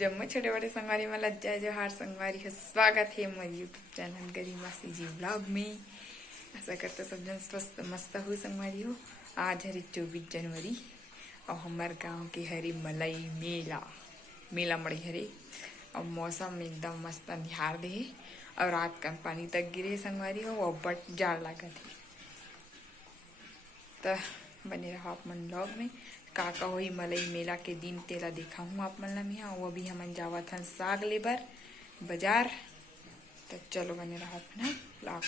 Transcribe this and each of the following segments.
जम्मू छोटे बड़े संगवारी मला जय जोहार संगवारी है। स्वागत है मेरे यूट्यूब चैनल गरिमा सीजी ब्लॉग में। ऐसा करते सब जन स्वस्थ मस्त हो संगवारी हो। आज है 24 जनवरी और हमारे गांव के हरे मलाई मेला मड़ी हरे और मौसम एकदम मस्त निहार दे और रात का पानी तक गिरे संगवारी हो और बट जाड़ लगा थी। तो बने रहो आप मन ब्लॉग में का होई मलई मेला के दिन तेला देखा हूँ आप मन ला। वो भी हमन जावत हन साग लेबर बाजार। तो चलो बने रहो अपना ब्लॉग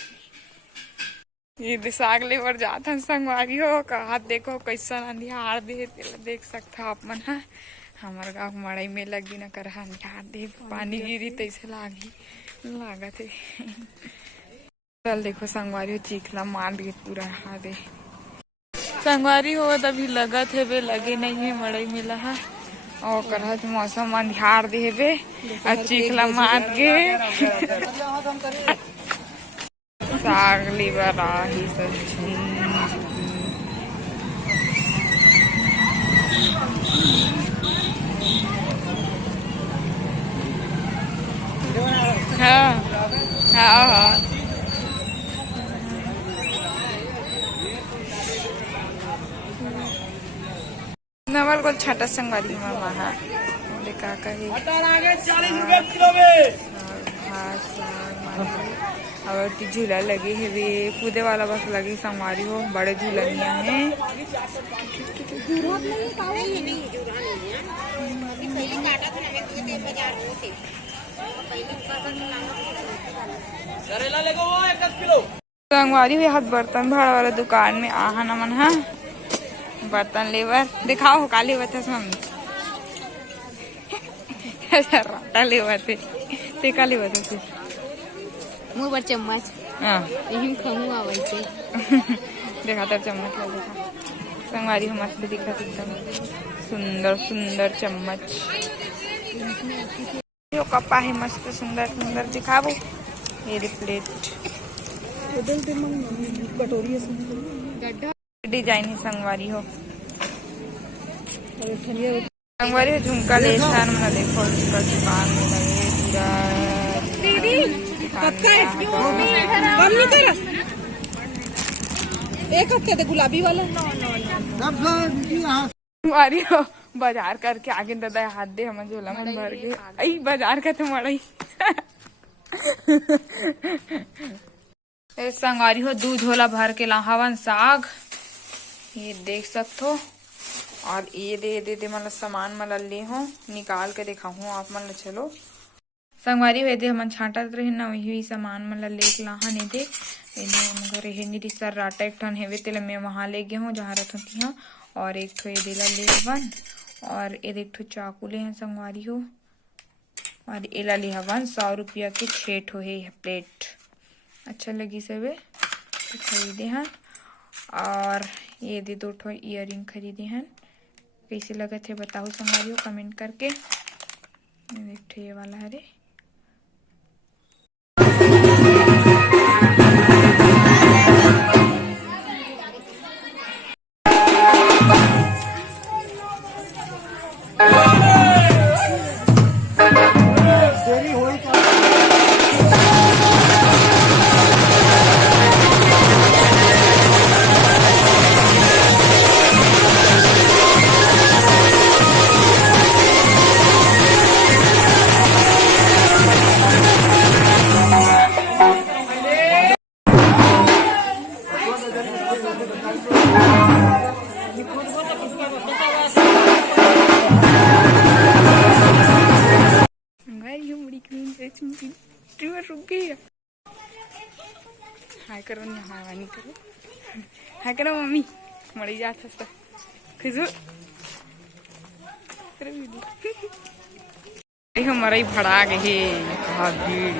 में। ये साग लेबर जात हन संगवारी हो कहा देखो कैसा अंधियार दे तेला देख सकता आप मन। है हमारे गाँव मड़ई में लगी न कर अंधियार दे पानी गिरी तैसे लागी लागत है। चल देखो संगवारी हो चिखला मार दे पूरा हाथ दे संगवारी हो तभी लगत है बे लगे नहीं है मड़ई मेला है और करत मौसम अंधियार दे है बे और चिखला मार के साग लीवर आही सब्जी हाँ हाँ हाँ नवल को छठा संगवारी मामा है देखा कहे और झूला लगे है वे कूदे वाला बस लगी संगवारी हो बड़े झूलनिया है। संगवारी हुई हाथ बर्तन भाड़ा वाला दुकान में आहा नमन है बर्तन लेवर दिखाओ का लेवत है मम्मी राटा लेवत है ते का लेवत है मुंह पर चम्मच हां यही खाऊं आवैसे देखा तर चम्मच ला देखा संगवारी हम मस्त दिखत एकदम सुंदर सुंदर चम्मच यो कपा है मस्त सुंदर सुंदर दिखाबो ये प्लेट बदल दे मम्मी कटोरी है डिजाइन ही संगवारी हो संगवारी हो झुमका ले स्थान में देखो उसका दुकान में लगे पूरा दीदी एक हफ्ते दे गुलाबी वाला संगवारी हो बाजार करके आगे दादा हाथ दे हम झोला मन भर के आई बाजार का तो मड़ई संगवारी हो दूध झोला भर के लाहवन साग ये देख सकते हो और ये दे मतलब सामान मतलब ले हो निकाल के देखा हूँ आप मतलब चलो संगवारी हुए दे हम छाटत रहे ना वही सामान मतलब ले लाहा नहीं दे घरे हे सर राटा एक ठन हेवे तेला मैं वहाँ ले गया हूँ जहाँ रथ होती हूँ और एक ठो ये देला ले हवन और ये एक ठो चाकू ले हैं संगवारी हो और एला ले हवन 100 रुपया के 6 ठो है प्लेट अच्छा लगी से वे तो खरीदे हैं और ये दे 2 ठो इयररिंग खरीदे हैं कैसे लगे थे बताओ संगवारी हो कमेंट करके। देखो ये वाला है रे हाय करो ना हाय करो हाय करो मम्मी मड़ी जात हस खुजू करे वीडियो मरई भड़ा गए कहा भीड़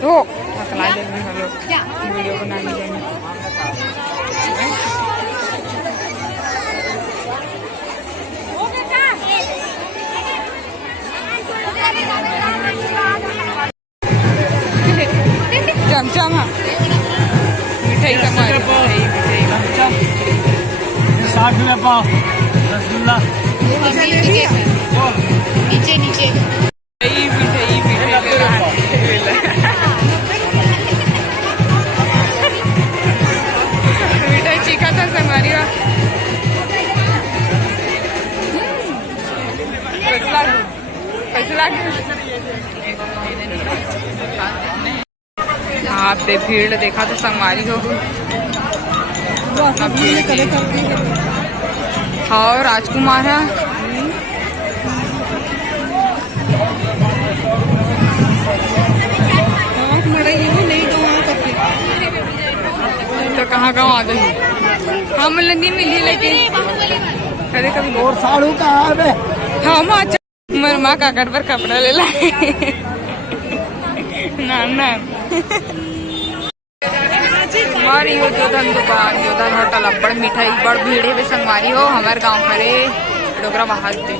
तो अकला दे हम लोग वीडियो बनाने जाएंगे। चमचम मिठाई का 60 रुपये पाव रसगुल्ला। नीचे नीचे मिठाई चीखा था संगवारी का। आप दे भीड़ देखा तो संगवारी हो। हाँ राजकुमार है। तो कहाँ कहाँ आ गई। हाँ मतलब नहीं मिली लेकिन कभी कभी और साड़ू कहाँ है? हाँ माँ मेरे माँ काकड़ पर कपड़ा ले लाए ना ना हमारी हो जोधन दुकान जोधन होटल बड़ मिठाई बड़ भीड़े में संगवारी हो हमारे गांव खरे डोगरा बाहर दे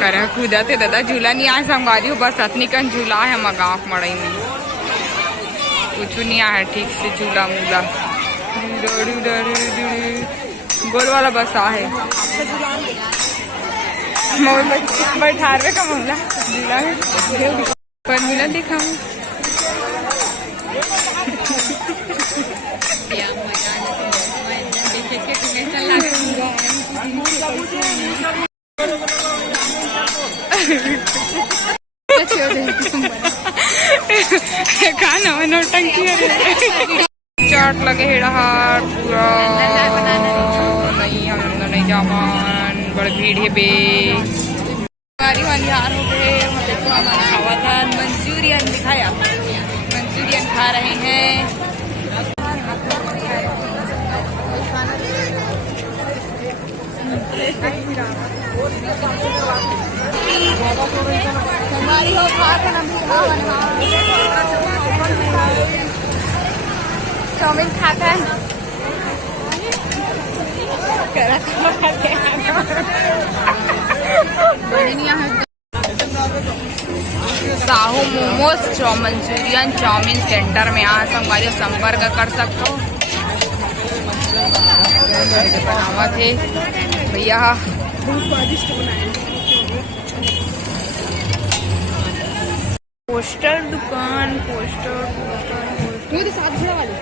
करे कूदाते दादा झूला नहीं आए संगवारी हो बस अतनी कन झूला है हमारे गाँव मड़ई में कुछ नहीं आया ठीक से झूला मूला गोल वाला बस है बैठारवे का मामला झूला में पर मिला दिखा खाना नौटंकी चाट लगे हेड़ाहार पूरा नहीं हम अंदर नहीं जामान बड़ भीड़ है बे गाड़ी वाली हार हो गए देखो हमारा खावा था मंचूरियन दिखाया मंचूरियन खा रहे हैं। चाउमीन खाता है Sahu momos Manchurian chow mein centre में यहाँ संगवारी संपर्क कर सकते हो। बनावा थे भैया पोस्टर दुकान पोस्टर वाली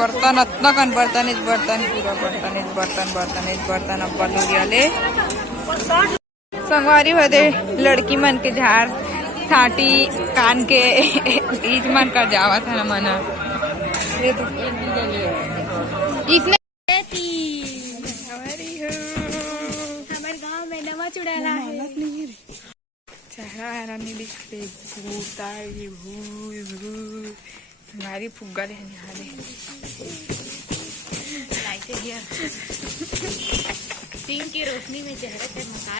बर्तन अतना कन बर्तन पूरा बर्तन अब्बा ले संगवारी होते लड़की मन के झाड़ ठाटी कान के ईद मन का जावा था मना ये तो इसने हमारे गांव में नवा चुड़ैला है चेहरा है नहीं दिखते भूता ये भू तुम्हारी फुग्गा ले निहारे लाइटें हियर दिन की रोशनी में चेहरे पे मकार